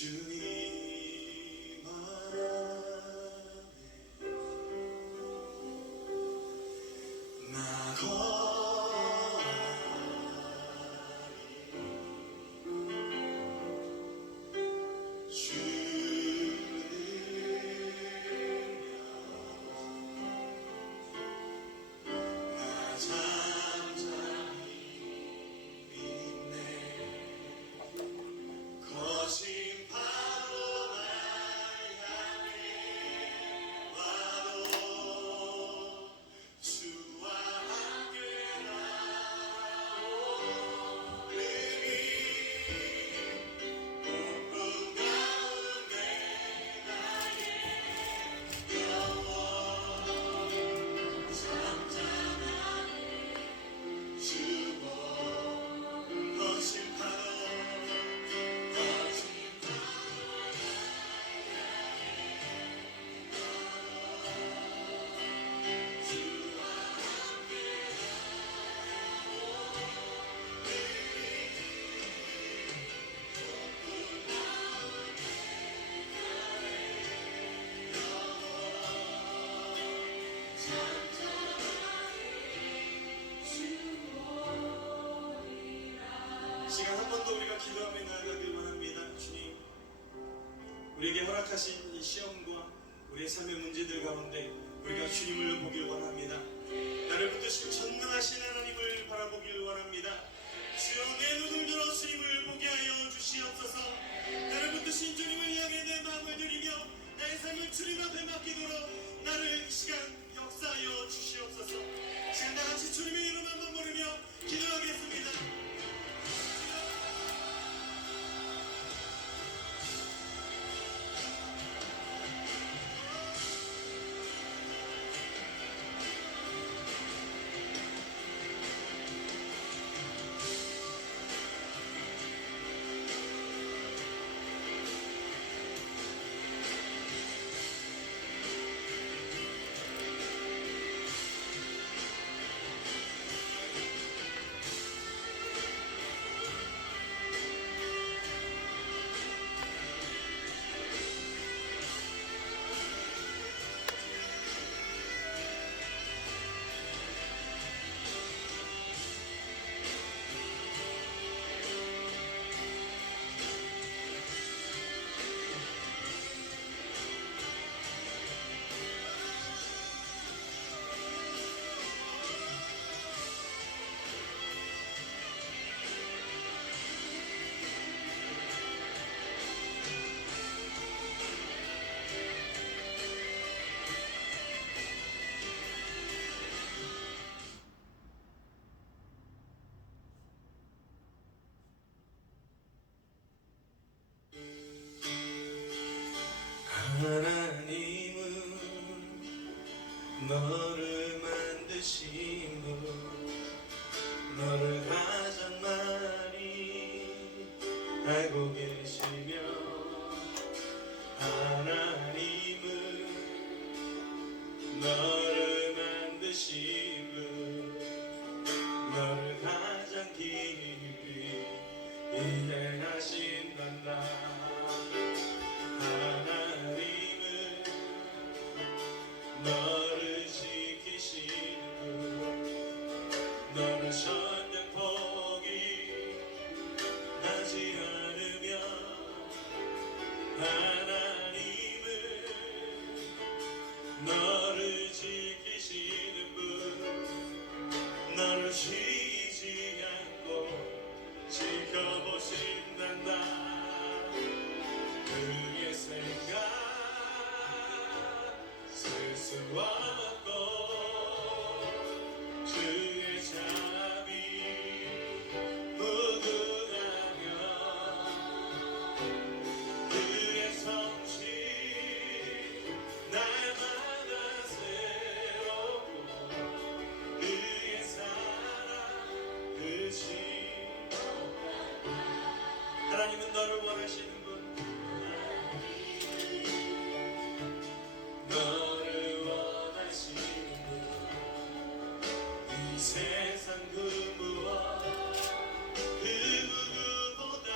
주님 안에 나 거하리 주는 나 잠잠히 믿네 거친 파도 날 향해 와도 주와 함께 나오리니 폭풍 가운데 나의 영혼 잠잠하네 주고 거친 파도 시간 한 번 더 우리가 기도하며 나아가길 원합니다. 주님, 우리에게 허락하신 이 시험과 우리의 삶의 문제들 가운데 우리가 주님을 보길 원합니다. 나를 붙드시고 전능하신 하나님을 바라보길 원합니다. 주여 내 눈을 들어 주님을 보게 하여 주시옵소서. 나를 붙드신 주님을 향해 내 마음을 드리며 나의 삶을 주님 앞에 맡기도록 나를 이 시간 역사하여 주시옵소서. 지금 다같이 주님의 이름 한번 부르며 기도하겠습니다. 하나님은 너를 만드신 분, 너를 가장 많이 알고 계시며, 하나님은 너를 만드신 분, 너를 가장 깊이 이해하신단다. 하나님은 너를 지키시는 분, 너를 전혀 포기하지 않으며, 하나님은 너를 지키시는 분, 너를 쉬지 않고 지켜보신단다. 그의 생각 쓸 수 없고 주의 자비 무궁하며 그의 성실 날마다 새롭고 그의 사랑 끝이 하나님은 너를 원하시는 분, 너를 원하시는 분, 이 세상 그 무엇 그 누구보다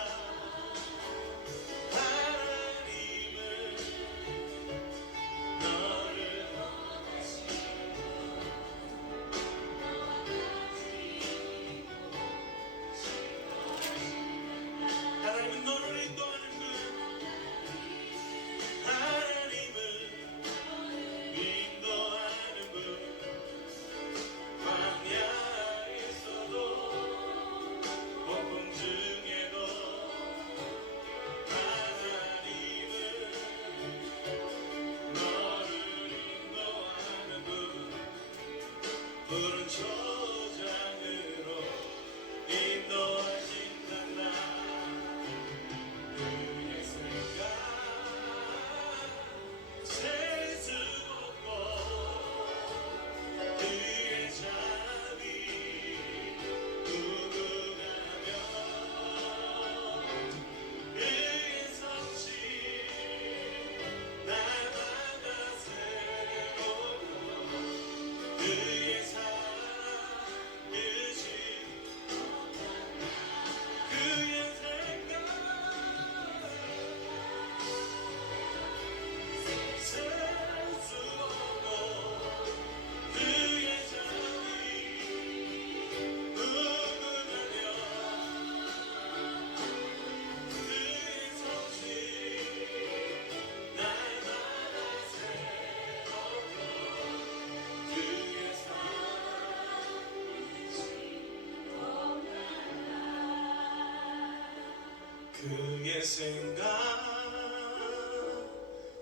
그의 생각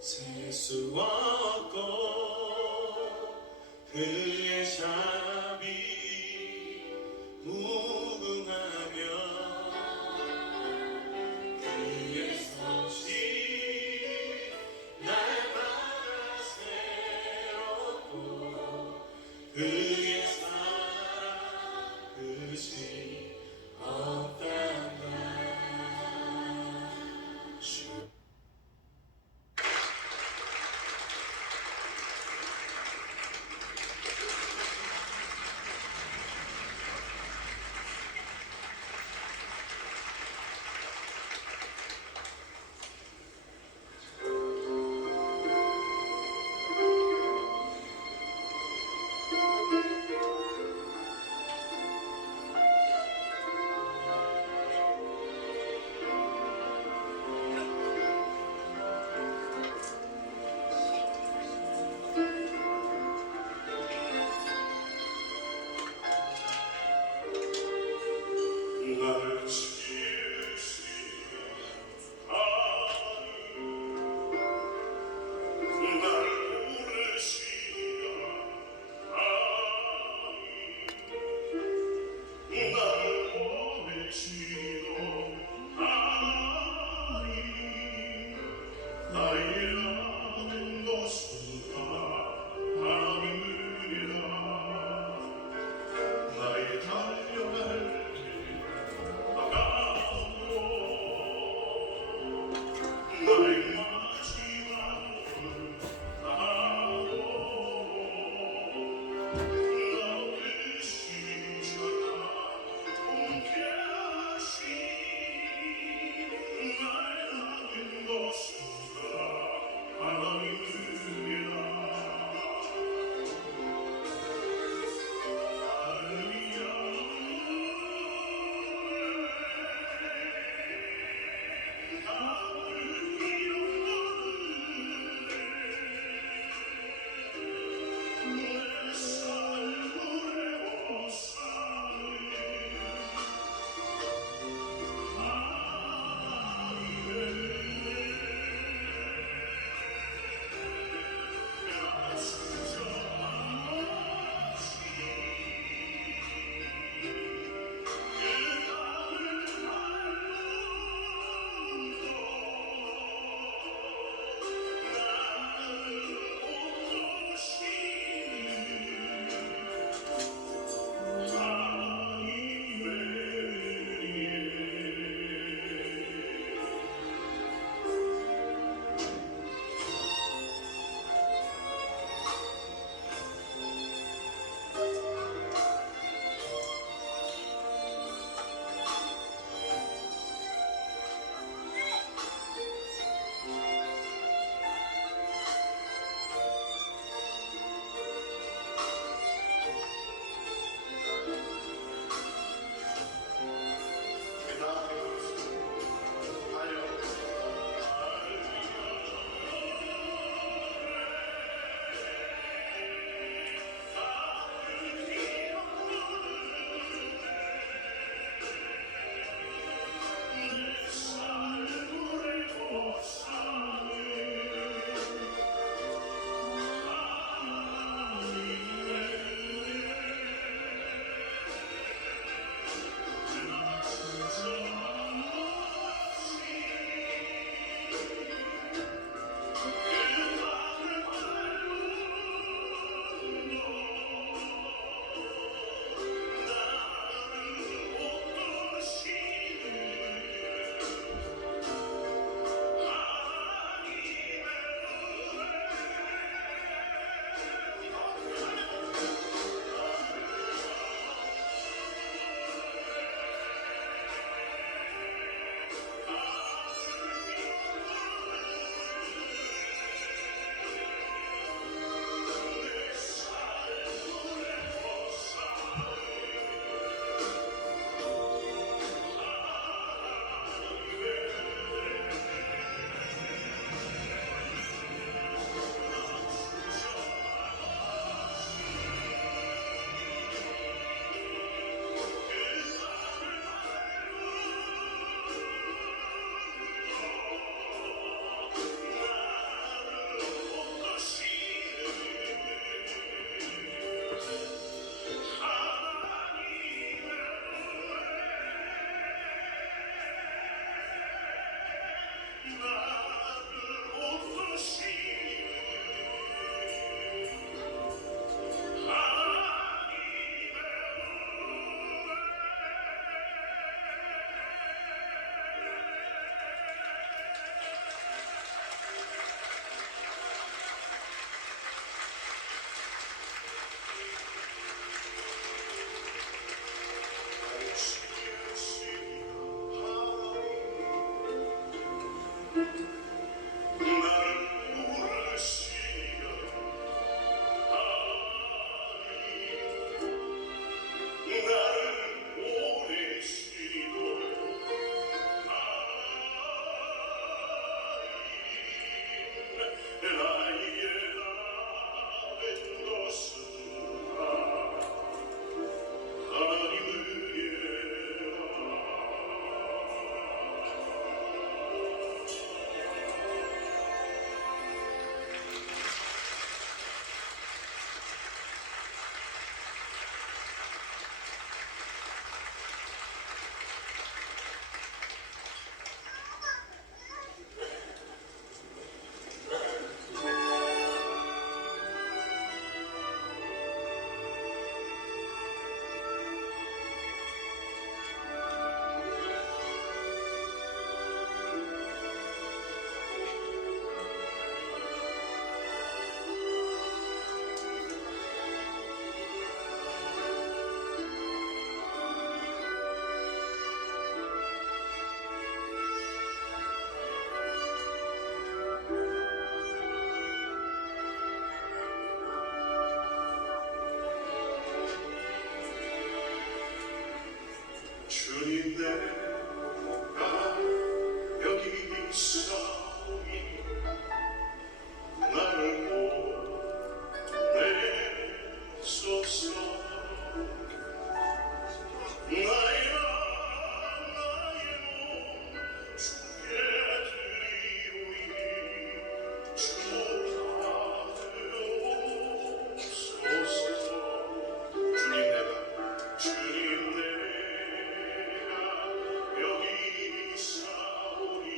셀 수 없고 그의 샵이 무궁하며 그의 손짓 날마다 새롭고 그의 사랑 끝이 없단다. 주님 내가 여기 있사오니 나를 보내소서. 나의 몸 주께 드리오니 주 받으옵소서. 주님 내가 여기 있사오니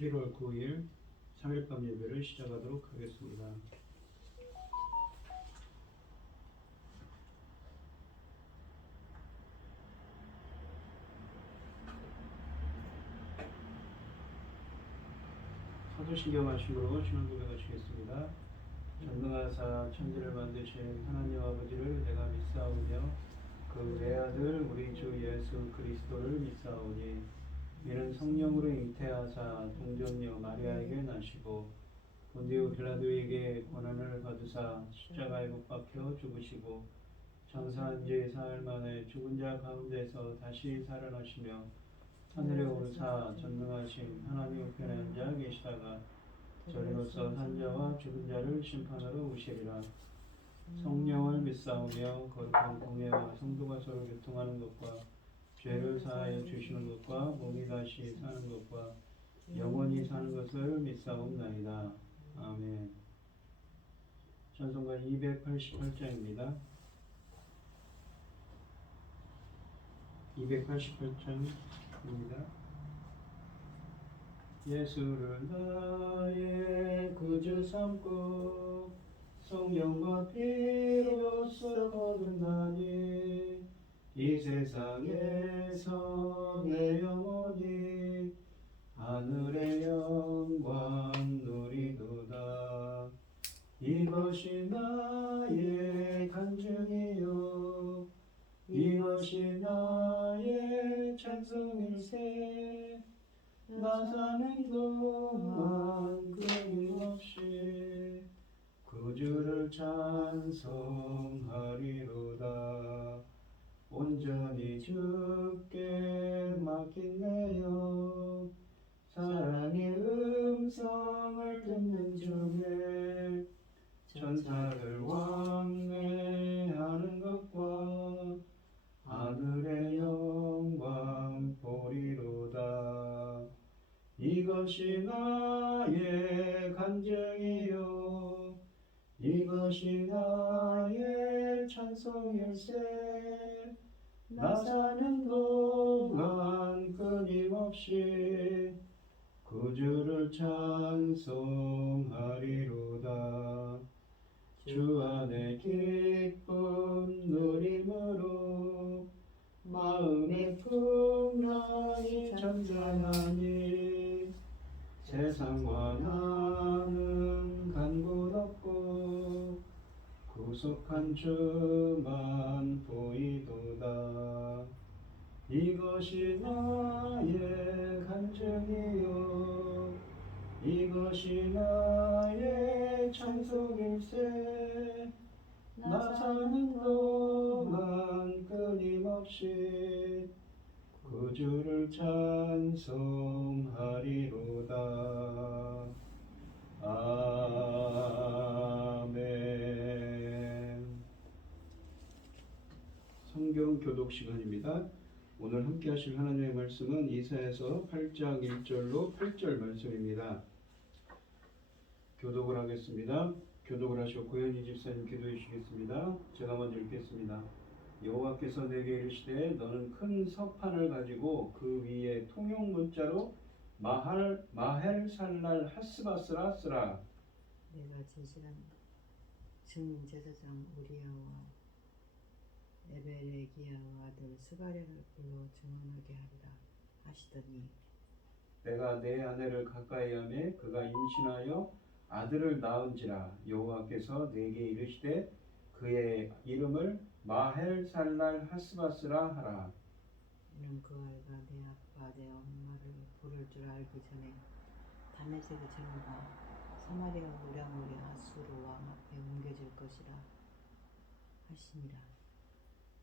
(11월 9일) 3일밤 예배를 시작하도록 하겠습니다. 사도신경 하심으로 신앙 고백하시겠습니다. 전능하사 천지를 만드신 하나님 아버지를 내가 믿사오며 그 외아들 우리 주 예수 그리스도를 믿사오니 이는 성령으로 잉태하사 동정녀 마리아에게 나시고 본디오 빌라도에게 고난을 받으사 십자가에 못 박혀 죽으시고 장사한 지 사흘 만에 죽은 자 가운데서 다시 살아나시며 하늘에 오르사 전능하신 하나님 우편에 앉아 계시다가 저리로서 산자와 죽은 자를 심판하러 오시리라. 성령을 믿사오며 거룩한 공예와 성도가 서로 교통하는 것과 죄를 사하여 주시는 것과 몸이 다시 사는 것과 영원히 사는 것을 믿사옵나이다. 아멘. 찬송가 288장입니다. 288장입니다. 예수를 나의 구주 삼고 성령과 피로써 거듭나니 이 세상에서 내 영혼이 하늘의 영광 누리도다. 이것이 나의 간증이요 이것이 나의 찬송일세. 나 사는 동안 끊임없이 구주를 찬송하리로다. 온전히 주께 맡기네요. 사랑의 음성을 듣는 중에 천사를 왕래하는 것과 하늘의 영광 보리로다. 이것이 나의 간증이요 이것이 나의 찬송일세 나 사는 동안 끊임없이 구주를 찬송하리로다. 주 안에 기쁨 누림으로 마음이 풍랑이 잠잠하니 세상과 나는 간 곳 없고 구속한 주만 보이도다. 이것이 나의 간증이요 이것이 나의 찬송일세 나 사는 동안 끊임없이 구주를 찬송하리로다. 아멘. 성경 교독 시간입니다. 오늘 함께 하실 하나님의 말씀은 이사야서 8장 1절로 8절 말씀입니다. 교독을 하겠습니다. 교독을 하시고 고현희 집사님 기도해 주시겠습니다. 제가 먼저 읽겠습니다. 여호와께서 내게 이르시되 너는 큰 서판을 가지고 그 위에 통용 문자로 마헬살랄 하스바스라 쓰라. 내가 진실한 증인 제사장 우리야와 에베레기야와 아들 스가랴를 불러 증언하게 하리라 하시더니 내가 내 아내를 가까이 하매 그가 임신하여 아들을 낳은지라. 여호와께서 내게 이르시되 그의 이름을 마헬살랄 하스바스라 하라. 이는 그 아이가 내 아빠 내 엄마를 부를 줄 알기 전에 다메섹의 재물과 사마리아 우량우리 아수르 왕 앞에 옮겨질 것이라 하시니라.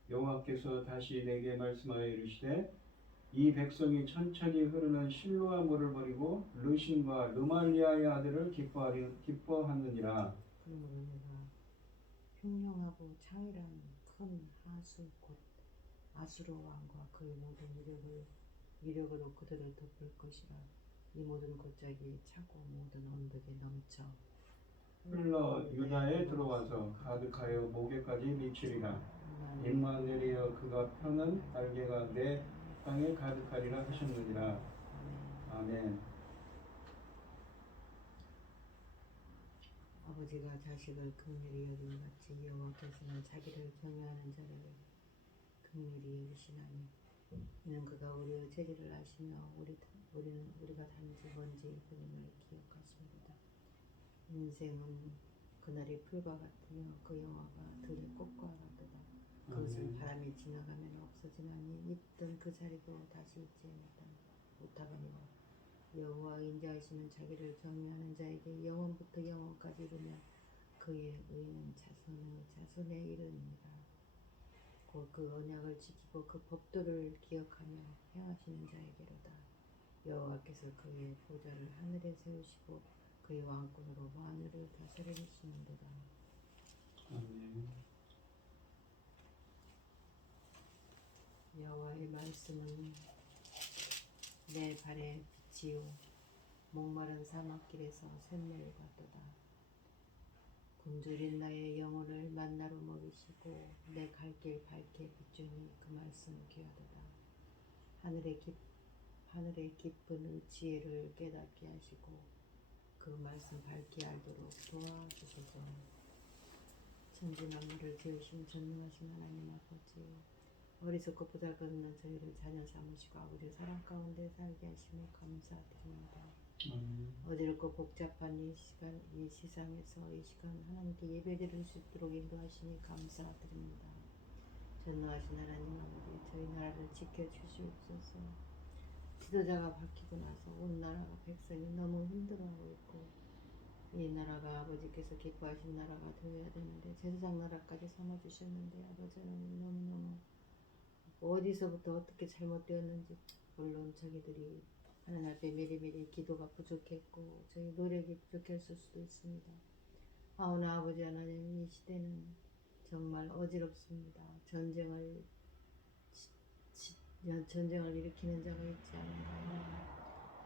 여호와께서 다시 내게 말씀하여 이르시되 이 백성이 천천히 흐르는 실로아 물을 버리고 르신과 르말리아의 아들을 기뻐하느니라. 그러므로 내가 흉흉하고 창이란 큰 하수 곧 아수르 왕과 그의 모든 이력으로 그들을 덮을 것이라. 이 모든 골짜기에 차고 모든 언덕에 넘쳐 흘러 유다에 들어와서 가득하여 목에까지 미치리라. 임마누엘이여 그가 펴는 날개가 내 땅에 가득하리라 하셨느니라. 아멘. 아버지가 자식을 긍휼히 여김 같이 여호와께서는 자기를 경외하는 자를 긍휼히 여기시나니 이는 그가 우리의 죄를 아시며 우리가 단지 먼지 뿐임을 기억하십니다. 인생은 그날이 풀과 같으며 그 영화가 들의 꽃과 같도다. 그것은 바람이 지나가면 없어지나니 있던 그 자리도 다시 있지 못하거니와 여호와 인자하시는 자기를 경외하는 자에게 영원부터 영원까지 이르며 그의 의는 자손의 자손에 이르니라. 곧 그 언약을 지키고 그 법도를 기억하며 행하시는 자에게로다. 여호와께서 그의 보좌를 하늘에 세우시고 그의 왕권으로 만유를 다스리시는도다. 아멘. 여호와의 말씀은 내 발의 빛이요 목마른 사막길에서 샘물 같도다. 굶주린 나의 영혼을 만나로 먹이시고 내 갈 길 밝게 비추니 그 말씀 귀하도다. 하늘의 깊은 지혜를 깨닫게 하시고 그 말씀 밝게 알도록 도와주소서. 천지 만물을 지으신 전능하신 하나님 아버지, 어리석고 보잘것없는 저희를 자녀 삼으시고 아버지의 사랑 가운데 살게 하심에 감사드립니다. 어지럽고 복잡한 이 세상에서 이 시간 하나님께 예배드릴 수 있도록 인도하시니 감사드립니다. 전능하신 하나님 아버지, 저희 나라를 지켜주시옵소서. 지도자가 바뀌고 나서 온 나라가 백성이 너무 힘들어하고 있고 이 나라가 아버지께서 기뻐하신 나라가 되어야 되는데 제사장 나라까지 삼아주셨는데 아버지 하나님 너무너무 어디서부터 어떻게 잘못되었는지 물론 자기들이 하나님 앞에 미리미리 기도가 부족했고 저희 노력이 부족했을 수도 있습니다. 아우나 아버지 하나님 이 시대는 정말 어지럽습니다. 전쟁을 일으키는 자가 있지 않은가.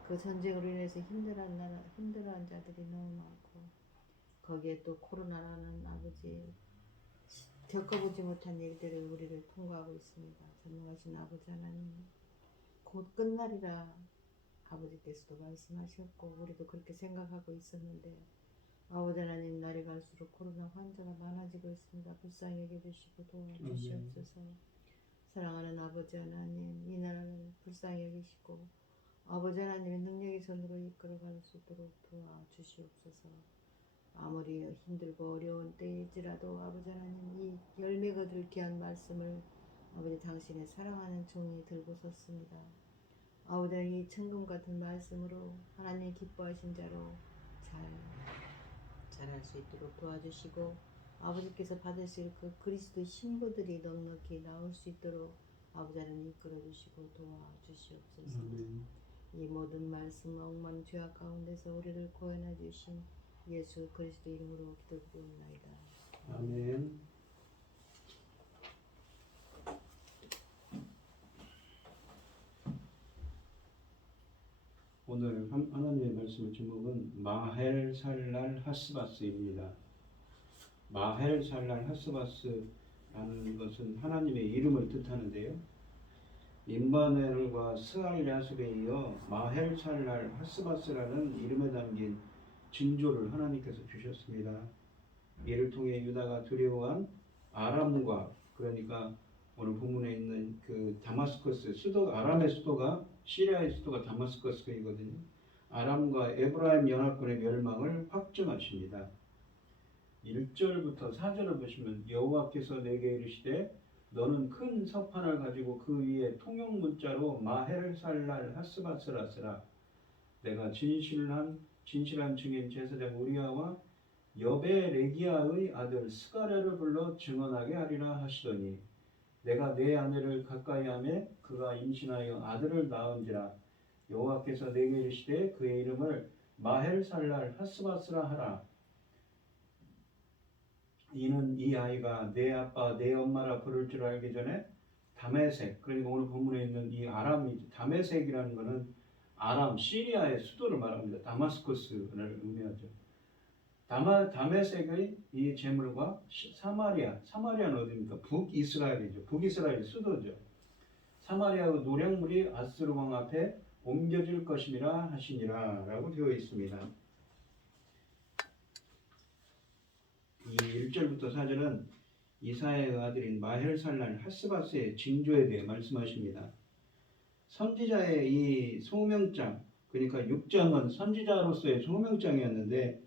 그 전쟁으로 인해서 힘들어한 자들이 너무 많고 거기에 또 코로나라는 아버지 겪어보지 못한 일들을 우리를 통과하고 있습니다. 전능하신 아버지 하나님, 곧 끝날이라 아버지께서도 말씀하셨고 우리도 그렇게 생각하고 있었는데 아버지 하나님, 날이 갈수록 코로나 환자가 많아지고 있습니다. 불쌍히 여겨주시고 도와주시옵소서. 사랑하는 아버지 하나님, 이 나라를 불쌍히 여기시고 아버지 하나님의 능력의 손으로 이끌어갈 수 있도록 도와주시옵소서. 아무리 힘들고 어려운 때일지라도 아버지 하나님, 이 열매 거둘 귀한 말씀을 아버지 당신의 사랑하는 종이 들고 섰습니다. 아버지, 이 천금 같은 말씀으로 하나님 기뻐하신 자로 잘할 수 있도록 도와주시고 아버지께서 받으실 그 그리스도 신부들이 넉넉히 나올 수 있도록 아버지 하나님 이끌어주시고 도와주시옵소서. 이 모든 말씀 억만 죄악 가운데서 우리를 구원해 주신 예수 그리스도 이름으로 기도드리옵나이다. 아멘. 오늘 하나님의 말씀의 제목은 마헬살랄 하스바스입니다. 마헬살랄 하스바스라는 것은 하나님의 이름을 뜻하는데요. 임마누엘과 스알야습에 이어 마헬살랄 하스바스라는 이름에 담긴 징조를 하나님께서 주셨습니다. 이를 통해 유다가 두려워한 아람과, 그러니까 오늘 본문에 있는 그 다마스커스 수도, 아람의 수도가 시리아의 수도가 다마스커스이거든요. 아람과 에브라임 연합군의 멸망을 확정하십니다. 1절부터 4절을 보시면 여호와께서 내게 이르시되 너는 큰 서판을 가지고 그 위에 통용 문자로 마헬살랄 하스바스라 쓰라. 내가 진실한 증인 제사장 우리아와 여베레기야의 아들 스가랴를 불러 증언하게 하리라 하시더니 내가 내 아내를 가까이 하매 그가 임신하여 아들을 낳은지라. 여호와께서 내게 이르시되 그의 이름을 마헬살랄 하스바스라 하라. 이는 이 아이가 내 아빠 내 엄마라 부를 줄 알기 전에 다메섹, 그러니까 오늘 본문에 있는 이 아람이, 다메섹이라는 것은 아람 시리아의 수도를 말합니다. 다마스커스를 의미하죠. 다메섹의 이 재물과 사마리아는 어디입니까? 북이스라엘이죠. 북이스라엘 수도죠. 사마리아의 노량물이 아스르 왕 앞에 옮겨질 것임이라 하시니라 라고 되어 있습니다. 이 1절부터 4절은 이사야의 아들인 마헬살랄 하스바스의 징조에 대해 말씀하십니다. 선지자의 이 소명장, 그러니까 6장은 선지자로서의 소명장이었는데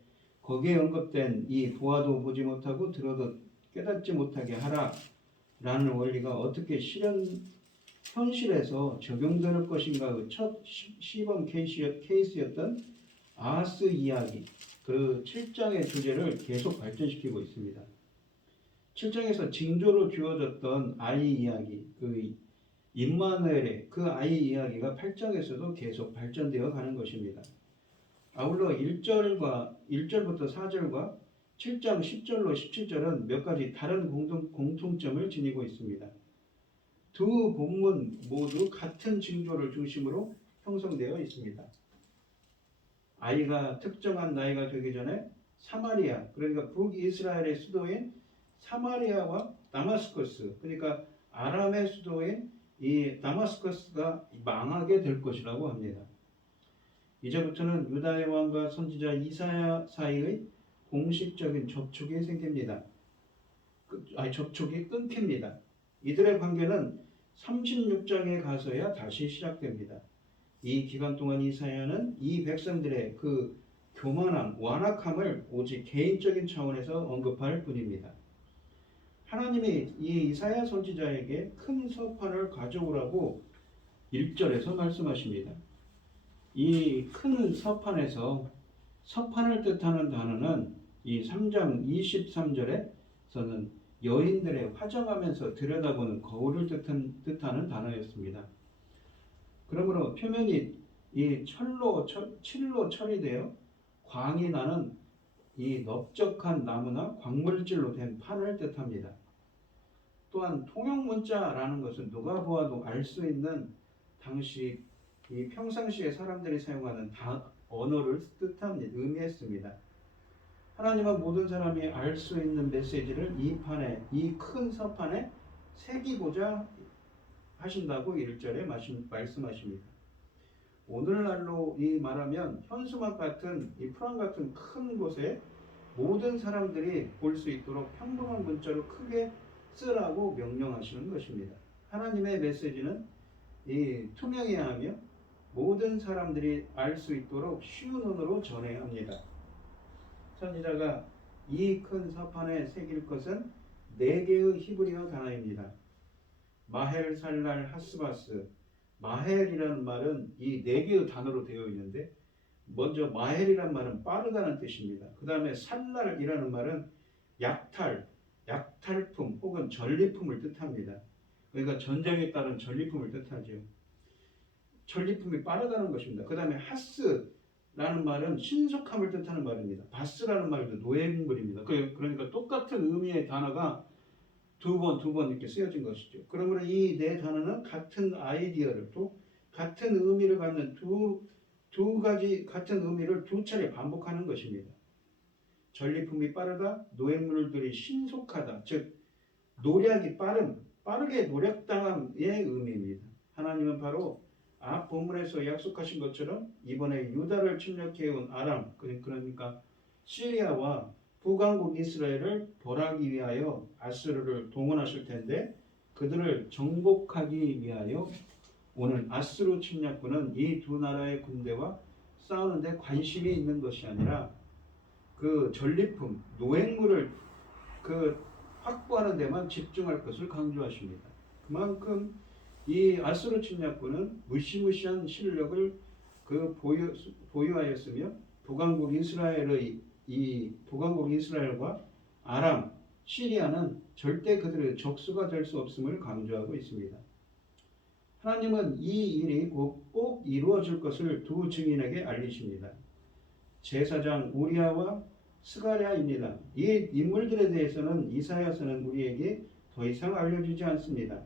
거기에 언급된 이 보아도 보지 못하고 들어도 깨닫지 못하게 하라 라는 원리가 어떻게 현실에서 적용될 것인가의 첫 시범 케이스였던 아하스 이야기, 그 7장의 주제를 계속 발전시키고 있습니다. 7장에서 징조로 주어졌던 아이 이야기, 그 임마누엘의 그 아이 이야기가 8장에서도 계속 발전되어 가는 것입니다. 아울러 1절부터 4절과 7장 10절로 17절은 몇 가지 다른 공통점을 지니고 있습니다. 두 본문 모두 같은 징조를 중심으로 형성되어 있습니다. 아이가 특정한 나이가 되기 전에 사마리아, 그러니까 북이스라엘의 수도인 사마리아와 다마스커스, 그러니까 아람의 수도인 이 다마스커스가 망하게 될 것이라고 합니다. 이제부터는 유다의 왕과 선지자 이사야 사이의 공식적인 접촉이 생깁니다. 접촉이 끊깁니다. 이들의 관계는 36장에 가서야 다시 시작됩니다. 이 기간 동안 이사야는 이 백성들의 그 교만함, 완악함을 오직 개인적인 차원에서 언급할 뿐입니다. 하나님이 이 이사야 선지자에게 큰 서판을 가져오라고 1절에서 말씀하십니다. 이 큰 서판에서 서판을 뜻하는 단어는 이 3장 23절에서는 여인들의 화장하면서 들여다보는 거울을 뜻하는 단어였습니다. 그러므로 표면이 이 칠로 처리되어 광이 나는 이 넓적한 나무나 광물질로 된 판을 뜻합니다. 또한 통용문자라는 것은 누가 보아도 알 수 있는 당시 이 평상시에 사람들이 사용하는 언어를 의미했습니다. 하나님은 모든 사람이 알 수 있는 메시지를 이 판에, 이 큰 서판에 새기고자 하신다고 1절에 말씀하십니다. 오늘날로 이 말하면 현수막 같은 이 프랑 같은 큰 곳에 모든 사람들이 볼 수 있도록 평범한 문자로 크게 쓰라고 명령하시는 것입니다. 하나님의 메시지는 이 투명해야 하며 모든 사람들이 알 수 있도록 쉬운 언어로 전해야 합니다. 선지자가 이 큰 서판에 새길 것은 4개의 히브리어 단어입니다. 마헬, 살랄, 하스바스. 마헬이라는 말은 이 4개의 단어로 되어 있는데, 먼저 마헬이라는 말은 빠르다는 뜻입니다. 그 다음에 살랄이라는 말은 약탈품 혹은 전리품을 뜻합니다. 그러니까 전쟁에 따른 전리품을 뜻하죠. 전리품이 빠르다는 것입니다. 그 다음에 하스라는 말은 신속함을 뜻하는 말입니다. 바스라는 말도 노예물입니다. 그러니까 똑같은 의미의 단어가 두 번 이렇게 쓰여진 것이죠. 그러므로 이 4단어는 같은 아이디어를, 또 같은 의미를 갖는 두 가지 같은 의미를 2차례 반복하는 것입니다. 전리품이 빠르다, 노예물들이 신속하다, 즉 노력이 빠르게 노력당함의 의미입니다. 하나님은 바로 앞 본문에서 약속하신 것처럼 이번에 유다를 침략해온 아람, 그러니까 시리아와 북왕국 이스라엘을 벌하기 위하여 아수르를 동원하실 텐데, 그들을 정복하기 위하여 오는 아수르 침략군은 이 두 나라의 군대와 싸우는데 관심이 있는 것이 아니라 그 전리품, 노획물을 확보하는 데만 집중할 것을 강조하십니다. 그만큼 이 아수르 침략군은 무시무시한 실력을 보유하였으며 북왕국 이스라엘과 아람, 시리아는 절대 그들의 적수가 될 수 없음을 강조하고 있습니다. 하나님은 이 일이 꼭 이루어질 것을 두 증인에게 알리십니다. 제사장 우리아와 스가랴입니다. 이 인물들에 대해서는 이사야서는 우리에게 더 이상 알려주지 않습니다.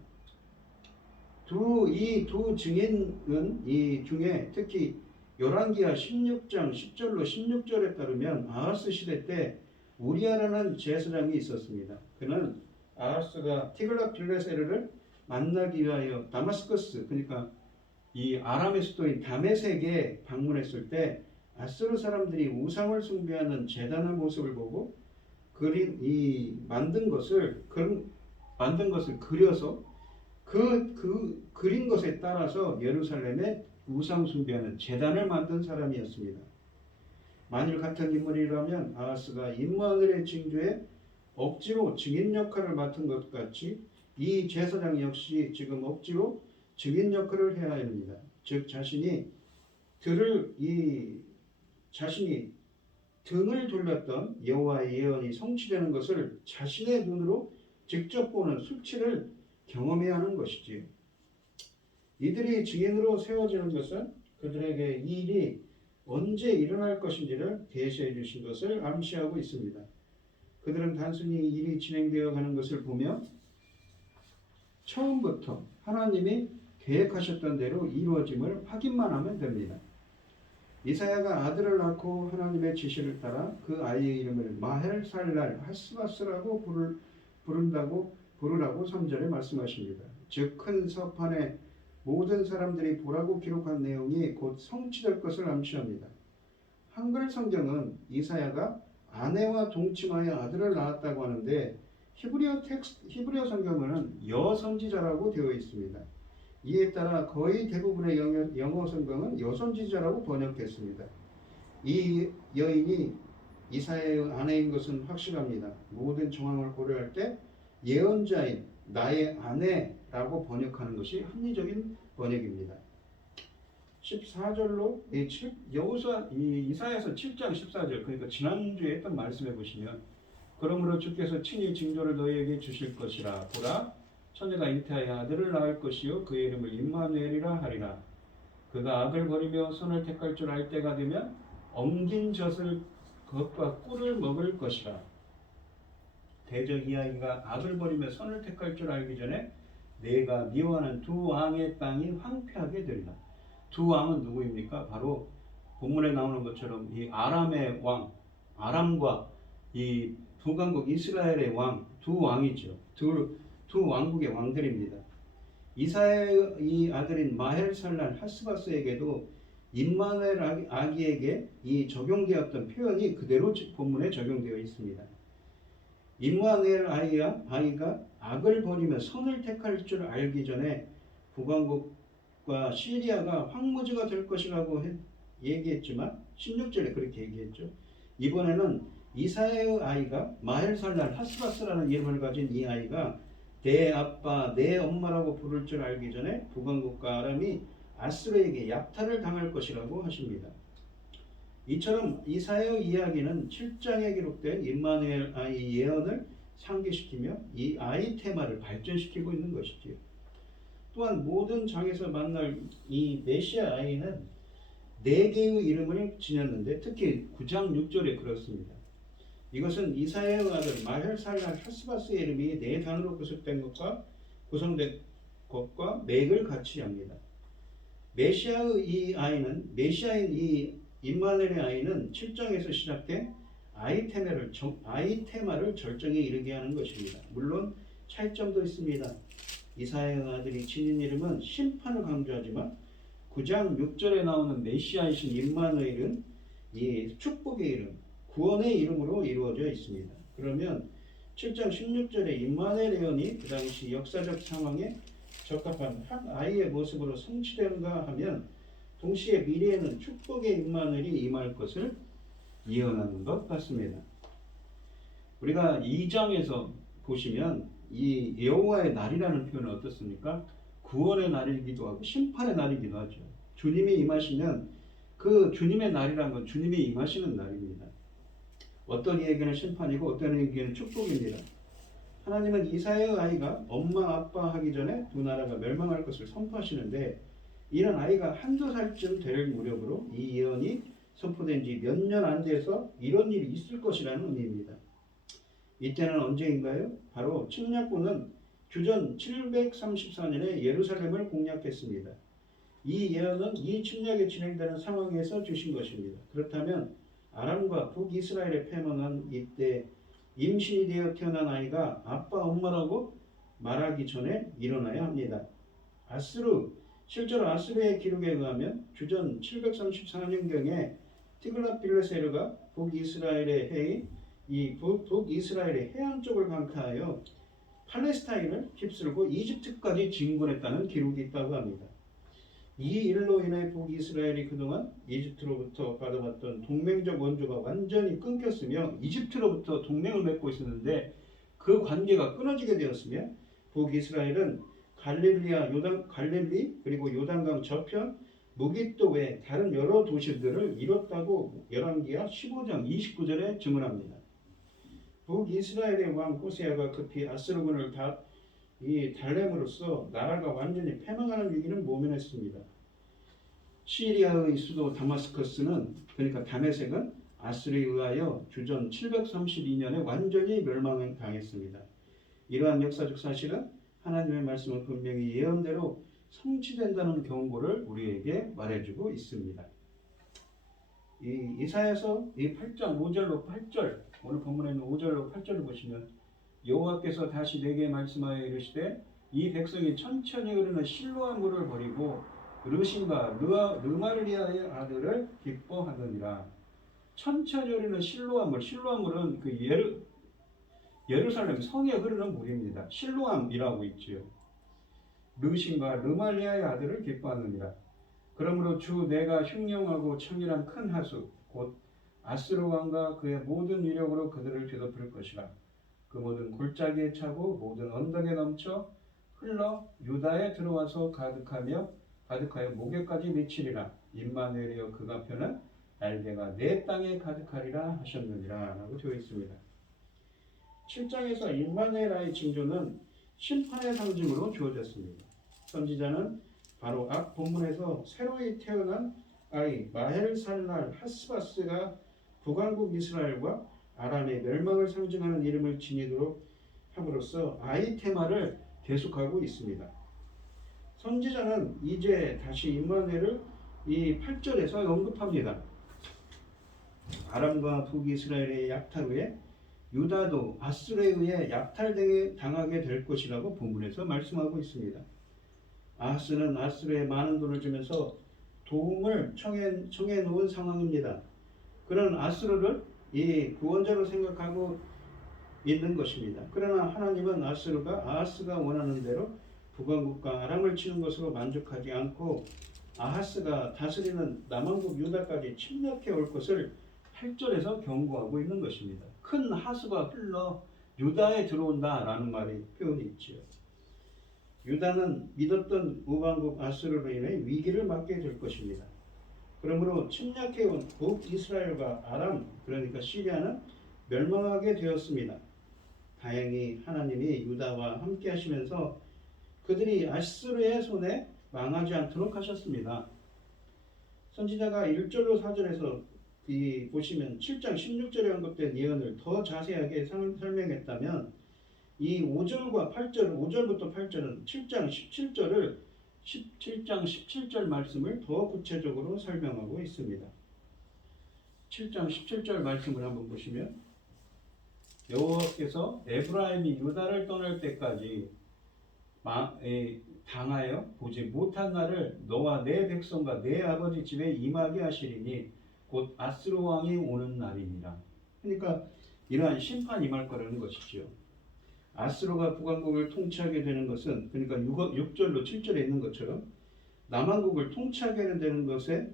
이 두 증인은 이 중에 특히 열왕기하 16장 10절로 16절에 따르면 아하스 시대 때 우리아라는 제사장이 있었습니다. 그는 아하스가 티글랏필레세르를 만나기 위하여 다마스커스, 그러니까 이 아람의 수도인 다메섹에 방문했을 때 아수르 사람들이 우상을 숭배하는 제단의 모습을 보고 만든 것을 그려서 그 그린 것에 따라서 예루살렘에 우상 숭배하는 제단을 만든 사람이었습니다. 만일 같은 인물이라면 아하스가 임마누엘의 징조에 억지로 증인 역할을 맡은 것 같이 이 제사장 역시 지금 억지로 증인 역할을 해야 합니다. 즉 자신이 등을 돌렸던 여호와의 예언이 성취되는 것을 자신의 눈으로 직접 보는 수치를 경험해야 하는 것이지요. 이들이 증인으로 세워지는 것은 그들에게 이 일이 언제 일어날 것인지를 계시해 주신 것을 암시하고 있습니다. 그들은 단순히 일이 진행되어 가는 것을 보며 처음부터 하나님이 계획하셨던 대로 이루어짐을 확인만 하면 됩니다. 이사야가 아들을 낳고 하나님의 지시를 따라 그 아이의 이름을 마헬 살랄 하스바스라고 부르라고 3절에 말씀하십니다. 즉 큰 서판에 모든 사람들이 보라고 기록한 내용이 곧 성취될 것을 암시합니다. 한글 성경은 이사야가 아내와 동침하여 아들을 낳았다고 하는데 히브리어 성경은 여선지자라고 되어 있습니다. 이에 따라 거의 대부분의 영어 성경은 여선지자라고 번역했습니다. 이 여인이 이사야의 아내인 것은 확실합니다. 모든 정황을 고려할 때 예언자인 나의 아내라고 번역하는 것이 합리적인 번역입니다. 14절로 이사야서 7장 14절, 그러니까 지난주에 했던 말씀해 보시면, 그러므로 주께서 친히 징조를 너희에게 주실 것이라. 보라, 처녀가 잉태하여 아들을 낳을 것이요 그의 이름을 임마누엘이라 하리라. 그가 악을 버리며 선을 택할 줄 알 때가 되면 엉긴 젖을 것과 꿀을 먹을 것이라. 대적 이야기가 악을 버리며 선을 택할 줄 알기 전에 내가 미워하는 두 왕의 땅이 황폐하게 되리라. 두 왕은 누구입니까? 바로 본문에 나오는 것처럼 이 아람의 왕, 아람과 이 북왕국 이스라엘의 왕, 두 왕이죠. 두 왕국의 왕들입니다. 이사야의 아들인 마헬살랄 하스바스에게도 임마누엘 아기에게 이 적용되었던 표현이 그대로 본문에 적용되어 있습니다. 임마누엘 아이가 악을 버리며 선을 택할 줄 알기 전에 북왕국과 시리아가 황무지가 될 것이라고 얘기했지만 16절에 그렇게 얘기했죠. 이번에는 이사야의 아이가 마헬살랄 하스바스라는 이름을 가진 이 아이가 내 아빠, 내 엄마라고 부를 줄 알기 전에 북왕국과 아람이 아수르에게 약탈을 당할 것이라고 하십니다. 이처럼 이사야의 이야기는 7장에 기록된 임마누엘 아이 예언을 상기시키며 이 아이 테마를 발전시키고 있는 것이지요. 또한 모든 장에서 만날 이 메시아 아이는 4개의 이름을 지녔는데 특히 9장 6절에 그렇습니다. 이것은 이사야의 아들 마헬살랄 하스바스의 이름이 4단으로 구성된 것과 맥을 같이 합니다. 메시아의 이 아이는 메시아인 이 임마누엘의 아이는 7장에서 시작된 아이 테마를 절정에 이르게 하는 것입니다. 물론 차이점도 있습니다. 이사야의 아들이 지닌 이름은 심판을 강조하지만 9장 6절에 나오는 메시아이신 임마누엘은 이 축복의 이름, 구원의 이름으로 이루어져 있습니다. 그러면 7장 16절에 임마누엘 예언이 그 당시 역사적 상황에 적합한 한 아이의 모습으로 성취되는가 하면 동시에 미래에는 축복의 임마누엘이 임할 것을 예언하는 것 같습니다. 우리가 2장에서 보시면 이 여호와의 날이라는 표현은 어떻습니까? 구원의 날이기도 하고 심판의 날이기도 하죠. 주님이 임하시면 그 주님의 날이라는 건 주님이 임하시는 날입니다. 어떤 이에게는 심판이고 어떤 이에게는 축복입니다. 하나님은 이사야의 아이가 엄마 아빠 하기 전에 두 나라가 멸망할 것을 선포하시는데 이런 아이가 한두 살쯤 될 무렵으로 이 예언이 선포된 지 몇 년 안 돼서 이런 일이 있을 것이라는 의미입니다. 이때는 언제인가요? 바로 침략군은 주전 734년에 예루살렘을 공략했습니다. 이 예언은 이 침략이 진행되는 상황에서 주신 것입니다. 그렇다면 아람과 북이스라엘에 패망한 이때 임신이 되어 태어난 아이가 아빠 엄마라고 말하기 전에 일어나야 합니다. 실제로 아수르의 기록에 의하면 주전 734년경에 티글랏빌레세르가 북이스라엘의 해안 쪽을 강타하여 팔레스타인을 휩쓸고 이집트까지 진군했다는 기록이 있다고 합니다. 이 일로 인해 북이스라엘이 그동안 이집트로부터 받아왔던 동맹적 원조가 완전히 끊겼으며 이집트로부터 동맹을 맺고 있었는데 그 관계가 끊어지게 되었으며 북이스라엘은 갈릴리 그리고 요단강 저편 무깃도 외 다른 여러 도시들을 잃었다고 열왕기하 15장 29절에 증언합니다. 북이스라엘의 왕 호세아가 급히 아수르군을 달램으로써 나라가 완전히 패망하는 위기를 모면했습니다. 시리아의 수도 다마스커스는 그러니까 다메섹은 아수르에 의하여 주전 732년에 완전히 멸망당했습니다. 이러한 역사적 사실은 하나님의 말씀은 분명히 예언대로 성취된다는 경고를 우리에게 말해주고 있습니다. 이사야서 8장 5절로 8절 오늘 본문에는 5절로 8절을 보시면 여호와께서 다시 내게 말씀하여 이르시되 이 백성이 천천히 흐르는 실로암 물을 버리고 르신과 르말리아의 아들을 기뻐하느니라. 천천히 흐르는 실로암 물은 그 예루살렘 성에 흐르는 물입니다. 실로암이라고 있지요. 르신과 르말리아의 아들을 기뻐하느니라. 그러므로 주 내가 흉령하고 청일한 큰 하수 곧 아스루 왕과 그의 모든 위력으로 그들을 뒤덮을 것이라. 그 모든 골짜기에 차고 모든 언덕에 넘쳐 흘러 유다에 들어와서 가득하여 목에까지 미치리라. 임마누엘이여 그가 펴는 날개가 내 땅에 가득하리라 하셨느니라 라고 되어 있습니다. 7장에서 임마누엘의 징조는 심판의 상징으로 주어졌습니다. 선지자는 바로 앞 본문에서 새로이 태어난 아이 마헬살랄 하스바스가 북왕국 이스라엘과 아람의 멸망을 상징하는 이름을 지니도록 함으로써 아이 테마를 계속하고 있습니다. 선지자는 이제 다시 임마누엘을 이 8절에서 언급합니다. 아람과 북이스라엘의 약탈 후에 유다도 아수르에 의해 약탈당하게 될 것이라고 본문에서 말씀하고 있습니다. 아하스는 아수르에 많은 돈을 주면서 도움을 청해 놓은 상황입니다. 그런 아수르를 이 구원자로 생각하고 있는 것입니다. 그러나 하나님은 아하스가 원하는 대로 북왕국과 아람을 치는 것으로 만족하지 않고 아하스가 다스리는 남왕국 유다까지 침략해 올 것을 8절에서 경고하고 있는 것입니다. 큰 하수가 흘러 유다에 들어온다라는 말이 표현이 있지요. 유다는 믿었던 우방국 아수르로 인해 위기를 맞게 될 것입니다. 그러므로 침략해온 북이스라엘과 아람, 그러니까 시리아는 멸망하게 되었습니다. 다행히 하나님이 유다와 함께 하시면서 그들이 아수르의 손에 망하지 않도록 하셨습니다. 선지자가 1절로 4절에서 보시면 7장 16절에 언급된 예언을 더 자세하게 설명했다면 이 5절과 8절, 5절부터 8절은 7장 17절 말씀을 더 구체적으로 설명하고 있습니다. 7장 17절 말씀을 한번 보시면 여호와께서 에브라임이 유다를 떠날 때까지 당하여 보지 못한 날을 너와 내 백성과 내 아버지 집에 임하게 하시리니 곧 아스르 왕이 오는 날이니라. 그러니까 이러한 심판이 임할 거라는 것이죠. 아스르가 북왕국을 통치하게 되는 것은, 그러니까 6절로 7절에 있는 것처럼 남왕국을 통치하게 되는 것에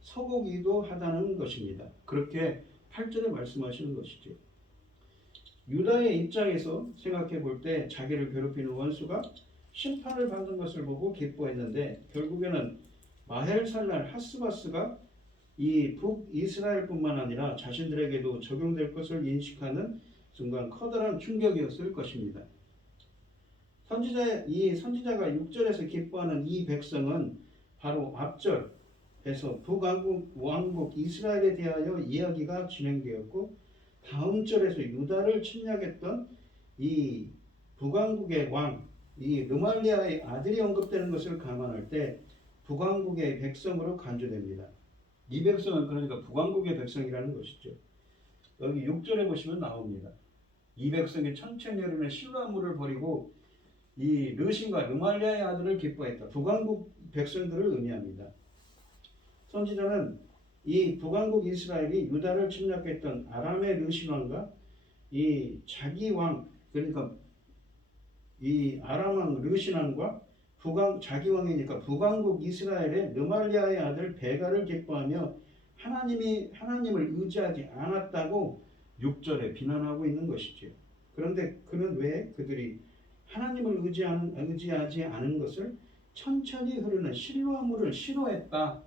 서고기도 하다는 것입니다. 그렇게 8절에 말씀하시는 것이죠. 유다의 입장에서 생각해 볼 때 자기를 괴롭히는 원수가 심판을 받는 것을 보고 기뻐했는데 결국에는 마헬살랄 하스바스가 이 북이스라엘뿐만 아니라 자신들에게도 적용될 것을 인식하는 순간 커다란 충격이었을 것입니다. 선지자가 6절에서 기뻐하는 이 백성은 바로 앞절에서 북왕국 이스라엘에 대하여 이야기가 진행되었고 다음 절에서 유다를 침략했던 이 북왕국의 왕, 이 르말리아의 아들이 언급되는 것을 감안할 때 북왕국의 백성으로 간주됩니다. 이 백성은 그러니까 북왕국의 백성이라는 것이죠. 여기 6절에 보시면 나옵니다. 이 백성이 천천히 흐르는 실로암 물을 버리고 이 르신과 르말리아의 아들을 기뻐했다. 북왕국 백성들을 의미합니다. 선지자는 이 북왕국 이스라엘이 유다를 침략했던 아람의 르신 왕과 이 자기 왕, 그러니까 이 아람 왕 르신 왕과 자기 왕이니까 북왕국 이스라엘의 르말리아의 아들 베가를 기뻐하며 하나님을 의지하지 않았다고 6절에 비난하고 있는 것이죠. 그런데 그는 왜 그들이 하나님을 의지하지 않은 것을 천천히 흐르는 실로암 물을 싫어했다,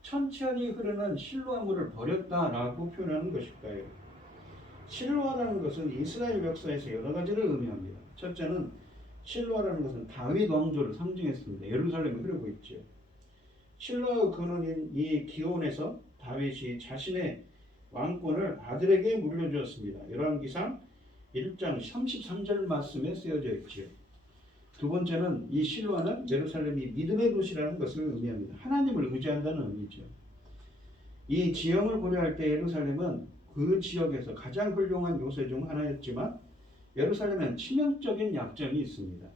천천히 흐르는 실로암 물을 버렸다라고 표현하는 것일까요? 실로아라는 것은 이스라엘 역사에서 여러 가지를 의미합니다. 첫째는 실로아라는 것은 다윗 왕조를 상징했습니다. 예루살렘에 흐르고 있죠. 실로아의 근원인 이 기온에서 다윗이 자신의 왕권을 아들에게 물려주었습니다. 열왕기상 1장 33절 말씀에 쓰여져 있지요. 두 번째는 이 실로아는 예루살렘이 믿음의 도시라는 것을 의미합니다. 하나님을 의지한다는 의미죠. 이 지형을 고려할 때 예루살렘은 그 지역에서 가장 훌륭한 요새 중 하나였지만 예루살렘엔 치명적인 약점이 있습니다.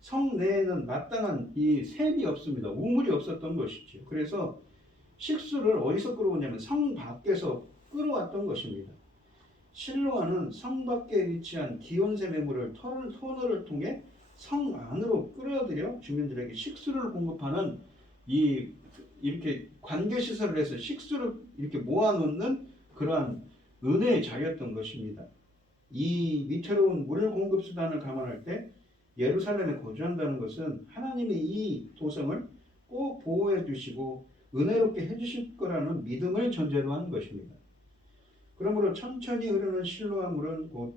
성 내에는 마땅한 이 샘이 없습니다. 우물이 없었던 것이죠. 그래서 식수를 어디서 끌어오냐면 성 밖에서 끌어왔던 것입니다. 실로아는 성 밖에 위치한 기온샘의 물을 터널을 통해 성 안으로 끌어들여 주민들에게 식수를 공급하는 이렇게 관계시설을 해서 식수를 이렇게 모아놓는 그러한 은혜의 자리였던 것입니다. 이 위태로운 물 공급 수단을 감안할 때 예루살렘에 거주한다는 것은 하나님이 이 도성을 꼭 보호해 주시고 은혜롭게 해주실 거라는 믿음을 전제로 하는 것입니다. 그러므로 천천히 흐르는 실로암 물은 곧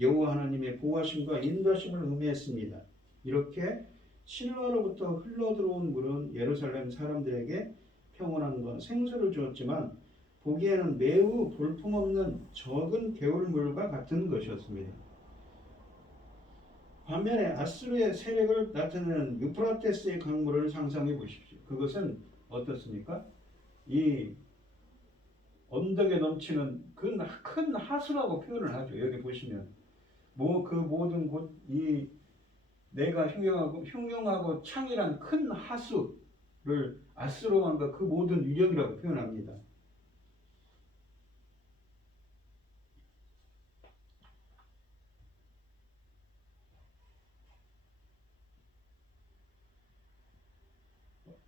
여호와 하나님의 보호하심과 인도하심을 의미했습니다. 이렇게 실로아로부터 흘러들어온 물은 예루살렘 사람들에게 평온함과 생수를 주었지만 보기에는 매우 볼품없는 적은 개울물과 같은 것이었습니다. 반면에 아수르의 세력을 나타내는 유프라테스의 강물을 상상해 보십시오. 그것은 어떻습니까? 이 언덕에 넘치는 그 큰 하수라고 표현을 하죠. 여기 보시면 그 모든 곳 이 내가 흉용하고 창이란 큰 하수를 아스로왕과 그 모든 위력이라고 표현합니다.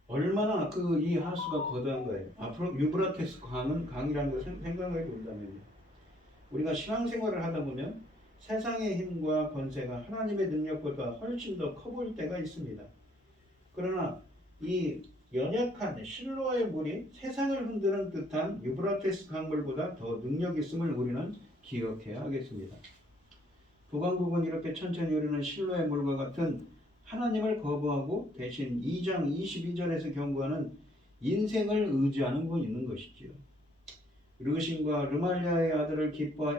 얼마나 이 하수가 거대한 거예요. 앞으로 유브라테스 강이라는 것을 생각해 본다면요. 우리가 신앙생활을 하다 보면 세상의 힘과 권세가 하나님의 능력보다 훨씬 더 커 보일 때가 있습니다. 그러나 이 연약한 실로아의 물이 세상을 흔드는 듯한 유브라테스 강물보다 더 능력 있음을 우리는 기억해야 하겠습니다. 북왕국은 이렇게 천천히 흐르는 실로아의 물과 같은 하나님을 거부하고 대신 2장 22절에서 경고하는 인생을 의지하는 분 있는 것이지요. 르신과 르말리아의 아들을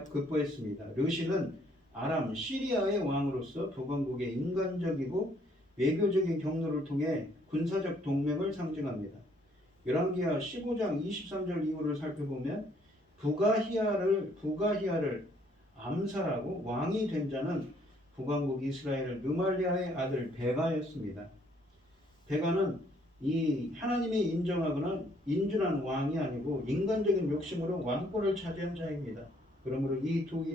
급보했습니다. 르신은 아람 시리아의 왕으로서 북왕국의 인간적이고 외교적인 경로를 통해 군사적 동맹을 상징합니다. 열왕기하 15장 23절 이후를 살펴보면 부가히야를 암살하고 왕이 된 자는 북왕국 이스라엘 르말리아의 아들 베가였습니다. 베가는 이 하나님이 인정하거나 인준한 왕이 아니고 인간적인 욕심으로 왕권을 차지한 자입니다. 그러므로 이 두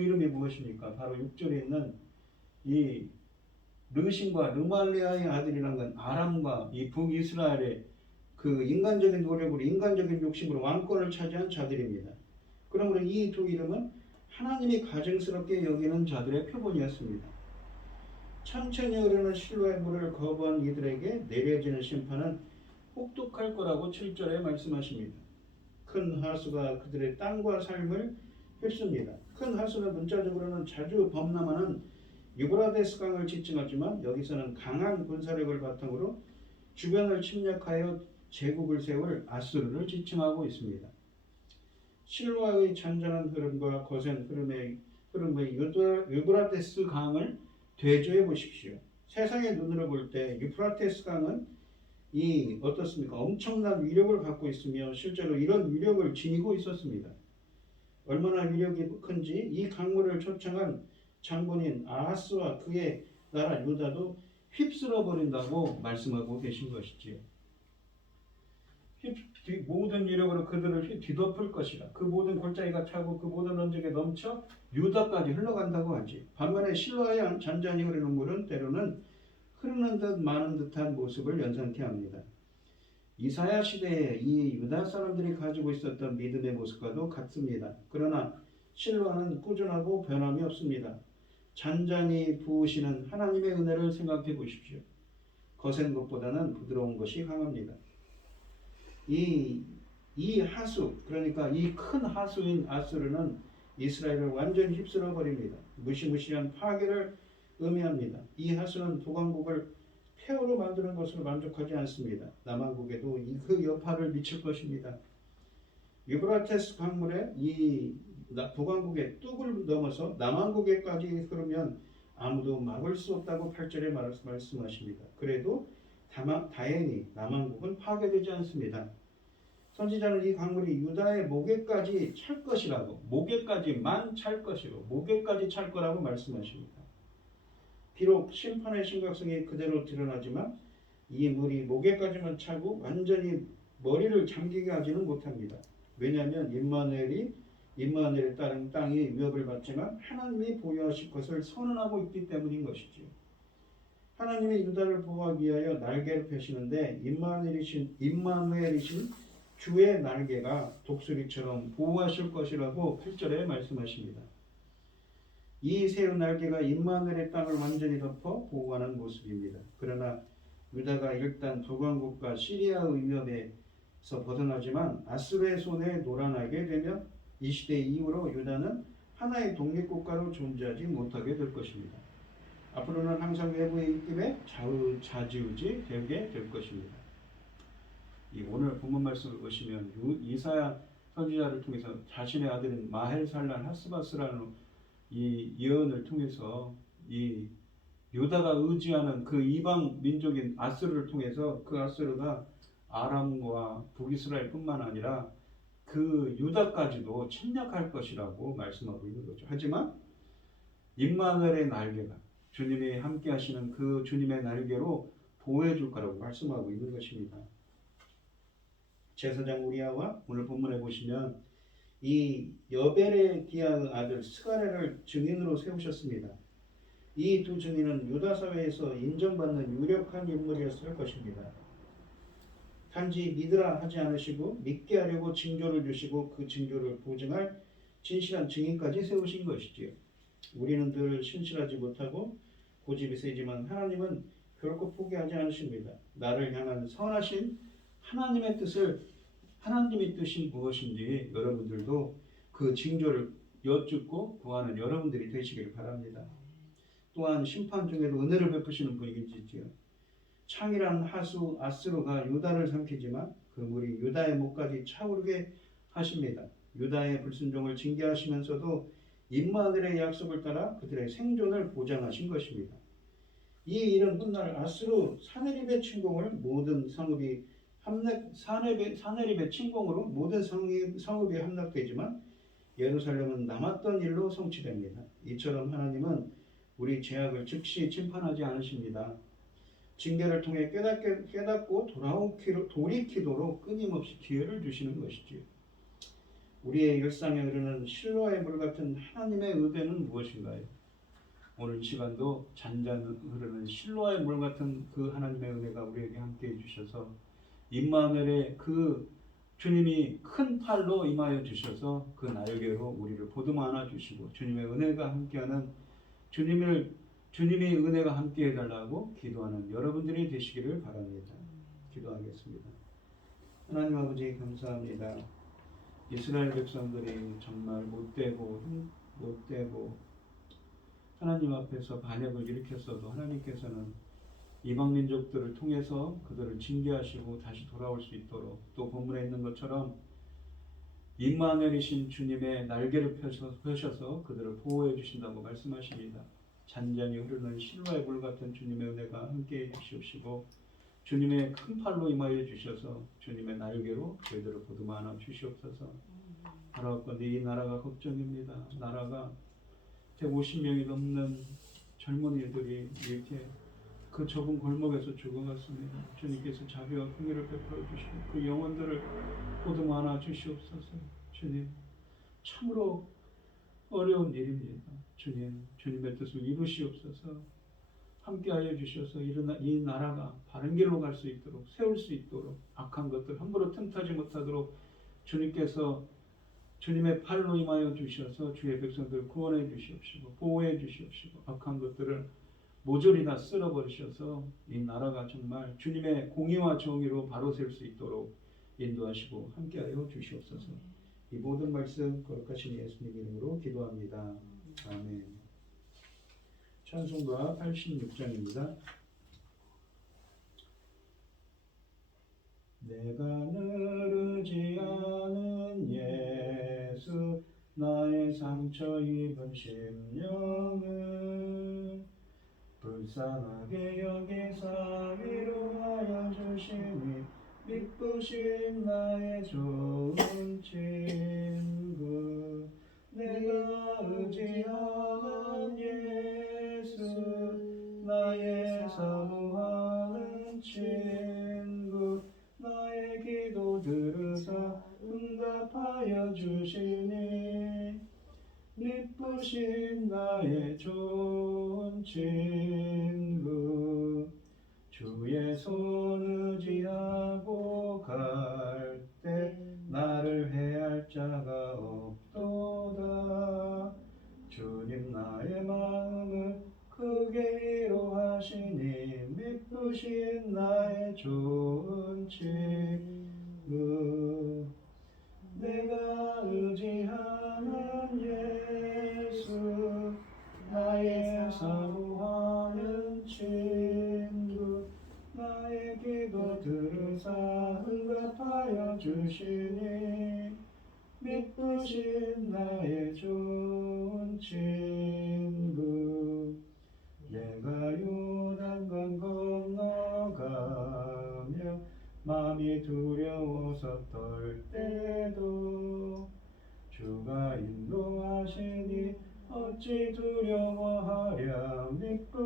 이름이 무엇입니까? 바로 6절에 있는 이 르신과 르말리아의 아들이란 건 아람과 이 북이스라엘의 그 인간적인 노력으로 인간적인 욕심으로 왕권을 차지한 자들입니다. 그러므로 이 두 이름은 하나님이 가증스럽게 여기는 자들의 표본이었습니다. 천천히 흐르는 실로의 물을 거부한 이들에게 내려지는 심판은 혹독할 거라고 7절에 말씀하십니다. 큰 하수가 그들의 땅과 삶을 휩습니다. 큰 하수는 문자적으로는 자주 범람하는 유브라데스 강을 지칭하지만 여기서는 강한 군사력을 바탕으로 주변을 침략하여 제국을 세울 아수르를 지칭하고 있습니다. 실로아의 잔잔한 흐름과 거센 흐름의 유브라테스 강을 대조해 보십시오. 세상의 눈으로 볼 때 유프라테스 강은 어떻습니까? 엄청난 위력을 갖고 있으며 실제로 이런 위력을 지니고 있었습니다. 얼마나 위력이 큰지 이 강물을 초청한 장본인 아하스와 그의 나라 유다도 휩쓸어 버린다고 말씀하고 계신 것이지요. 모든 위력으로 그들을 뒤덮을 것이라. 그 모든 골짜기가 차고 그 모든 언덕에 넘쳐 유다까지 흘러간다고 하지. 반면에 실로아의 잔잔히 흐르는 물은 때로는 흐르는 듯 마는 듯한 모습을 연상케 합니다. 이사야 시대에 이 유다 사람들이 가지고 있었던 믿음의 모습과도 같습니다. 그러나 실로아는 꾸준하고 변함이 없습니다. 잔잔히 부으시는 하나님의 은혜를 생각해 보십시오. 거센 것보다는 부드러운 것이 강합니다. 이 하수, 그러니까 이 큰 하수인 아수르는 이스라엘을 완전히 휩쓸어 버립니다. 무시무시한 파괴를 의미합니다. 이 하수는 북왕국을 폐허로 만드는 것으로 만족하지 않습니다. 남왕국에도 그 여파를 미칠 것입니다. 유브라테스 강물에 이 북왕국의 뚝을 넘어서 남왕국에까지 흐르면 아무도 막을 수 없다고 8절에 말씀하십니다. 그래도 다행히 남왕국은 파괴되지 않습니다. 선지자는 이 강물이 유다의 목에까지 찰 것이라고, 목에까지만 찰 것이고, 목에까지 찰 거라고 말씀하십니다. 비록 심판의 심각성이 그대로 드러나지만 이 물이 목에까지만 차고 완전히 머리를 잠기게 하지는 못합니다. 왜냐하면 임마누엘의 따른 땅이 위협을 받지만 하나님이 보유하실 것을 선언하고 있기 때문인 것이지요. 하나님이 유다를 보호하기 위하여 날개를 펴시는데 임마누엘이신 주의 날개가 독수리처럼 보호하실 것이라고 8절에 말씀하십니다. 이 새 날개가 임마누엘의 땅을 완전히 덮어 보호하는 모습입니다. 그러나 유다가 일단 북왕국과 시리아의 위협에서 벗어나지만 아수르의 손에 놀아나게 되면 이 시대 이후로 유다는 하나의 독립국가로 존재하지 못하게 될 것입니다. 앞으로는 항상 외부의 입김에 좌지우지 되게 될 것입니다. 오늘 본문 말씀을 보시면 이사야 선지자를 통해서 자신의 아들인 마헬살란 하스바스라는 이 예언을 통해서 이 유다가 의지하는 그 이방 민족인 아수르를 통해서 그 아수르가 아람과 북이스라엘뿐만 아니라 그 유다까지도 침략할 것이라고 말씀하고 있는 거죠. 하지만 임마누엘의 날개가 주님이 함께 하시는 그 주님의 날개로 보호해 줄 거라고 말씀하고 있는 것입니다. 제사장 우리아와 오늘 본문에 보시면 이 여베레기야의 아들 스가랴를 증인으로 세우셨습니다. 이 두 증인은 유다 사회에서 인정받는 유력한 인물이었을 것입니다. 단지 믿으라 하지 않으시고 믿게 하려고 징조를 주시고 그 징조를 보증할 진실한 증인까지 세우신 것이지요. 우리는 늘 신실하지 못하고 고집이 세지만 하나님은 결코 포기하지 않으십니다. 나를 향한 선하신 하나님의 뜻이 무엇인지 여러분들도 그 징조를 여쭙고 구하는 여러분들이 되시기를 바랍니다. 또한 심판 중에도 은혜를 베푸시는 분이시지요. 창이란 하수 아스루가 유다를 삼키지만 그 물이 유다의 목까지 차오르게 하십니다. 유다의 불순종을 징계하시면서도 임마누엘의 약속을 따라 그들의 생존을 보장하신 것입니다. 이 일은 훗날 아스루 사네립의 침공을 모든 성읍이 사네립의 침공으로 모든 성읍이 함락되지만 예루살렘은 남았던 일로 성취됩니다. 이처럼 하나님은 우리 죄악을 즉시 심판하지 않으십니다. 징계를 통해 깨닫고 돌이키도록 끊임없이 기회를 주시는 것이지요. 우리의 일상에 흐르는 실로의 물 같은 하나님의 의대는 무엇인가요? 오늘 시간도 잔잔 흐르는 실로의 물 같은 그 하나님의 은혜가 우리에게 함께 해주셔서 임마누엘의 그 주님이 큰 팔로 임하여 주셔서 그 날개로 우리를 보듬어 안아 주시고 주님의 은혜가 함께하는 주님의 은혜가 함께 해달라고 기도하는 여러분들이 되시기를 바랍니다. 기도하겠습니다. 하나님 아버지 감사합니다. 이스라엘 백성들이 정말 못되고 하나님 앞에서 반역을 일으켰어도 하나님께서는 이방 민족들을 통해서 그들을 징계하시고 다시 돌아올 수 있도록 또 본문에 있는 것처럼 임마누엘이신 주님의 날개를 펴셔서 그들을 보호해 주신다고 말씀하십니다. 잔잔히 흐르는 실로의 물 같은 주님의 은혜가 함께해 주시옵시고 주님의 큰 팔로 임하여 주셔서 주님의 날개로 저희들을 보듬어 안아 주시옵소서. 바라옵건대 이 나라가 걱정입니다. 나라가 150명이 넘는 젊은이들이 이렇게 그 좁은 골목에서 죽어갔습니다. 주님께서 자비와 긍휼을 베풀어 주시고 그 영혼들을 보듬어 안아 주시옵소서. 주님 참으로 어려운 일입니다. 주님의 뜻을 이루시옵소서. 함께하여 주셔서 이 나라가 바른 길로 갈 수 있도록 세울 수 있도록 악한 것들 함부로 틈타지 못하도록 주님께서 주님의 팔로 임하여 주셔서 주의 백성들을 구원해 주시옵시고 보호해 주시옵시고 악한 것들을 모조리 다 쓸어버리셔서 이 나라가 정말 주님의 공의와 정의로 바로 셀 수 있도록 인도하시고 함께하여 주시옵소서. 이 모든 말씀 거룩하신 예수님 이름으로 기도합니다. 아멘. 찬송가 86장입니다. 내가 늘 의지하는 예수 나의 상처 입은 심령을 불쌍하게 여기사 위로하여 주시니 믿으신 나의 좋은 친구 내가 의지하는 예수 나의 사모하는 친구 나의 기도 들으사 응답하여 주시니 믿으신 나의 좋은 친구 주의 손 의지하고 갈 때 나를 해할 자가 없도다. 주님 나의 마음을 크게 위로하시니 믿으신 나의 좋은 친구 내가 의지하는 예수 나의 사모하는 친구 나의 기도 들으사 응답하여 주시니 믿으신 나의 좋은 친구 내가 요단강 건너가며 마음이 두려워서 떨 때도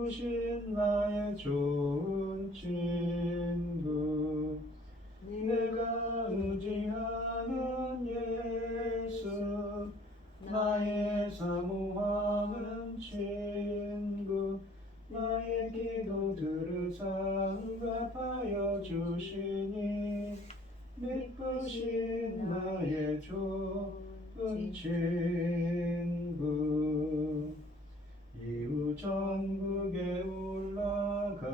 믿으신 나의 좋은 친구 내가 의지하는 예수 나의 사모하는 친구 나의 기도 들으사 응답하여 주시니 믿으신 나의 좋은 친구 이후 전국에 올라가서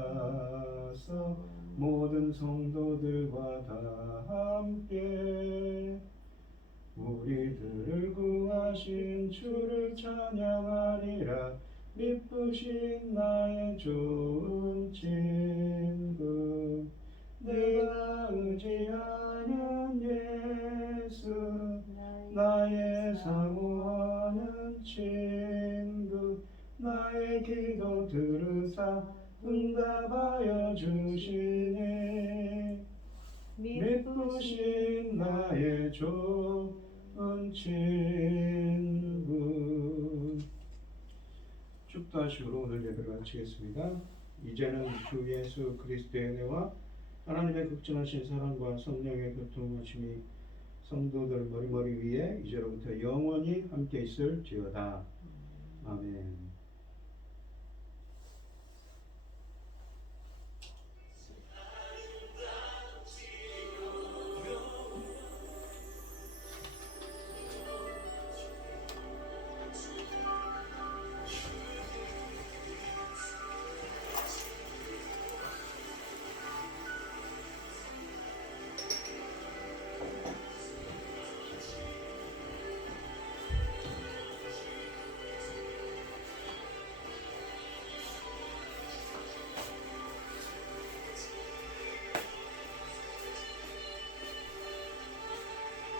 모든 성도들과 다 함께 우리들을 구하신 주를 찬양하리라 믿으신 나의 좋은 친구 내가 의지하는 예수 나의 사모하는 친구 나의 기도 들으사 응답하여 주시니 믿으신 나의 좋은 친구 축도하시고 오늘 예배를 마치겠습니다. 이제는 주 예수 그리스도의 은혜와 하나님의 극진하신 사랑과 성령의 교통하심이 성도들 머리머리 위에 이제로부터 영원히 함께 있을지어다. 아멘.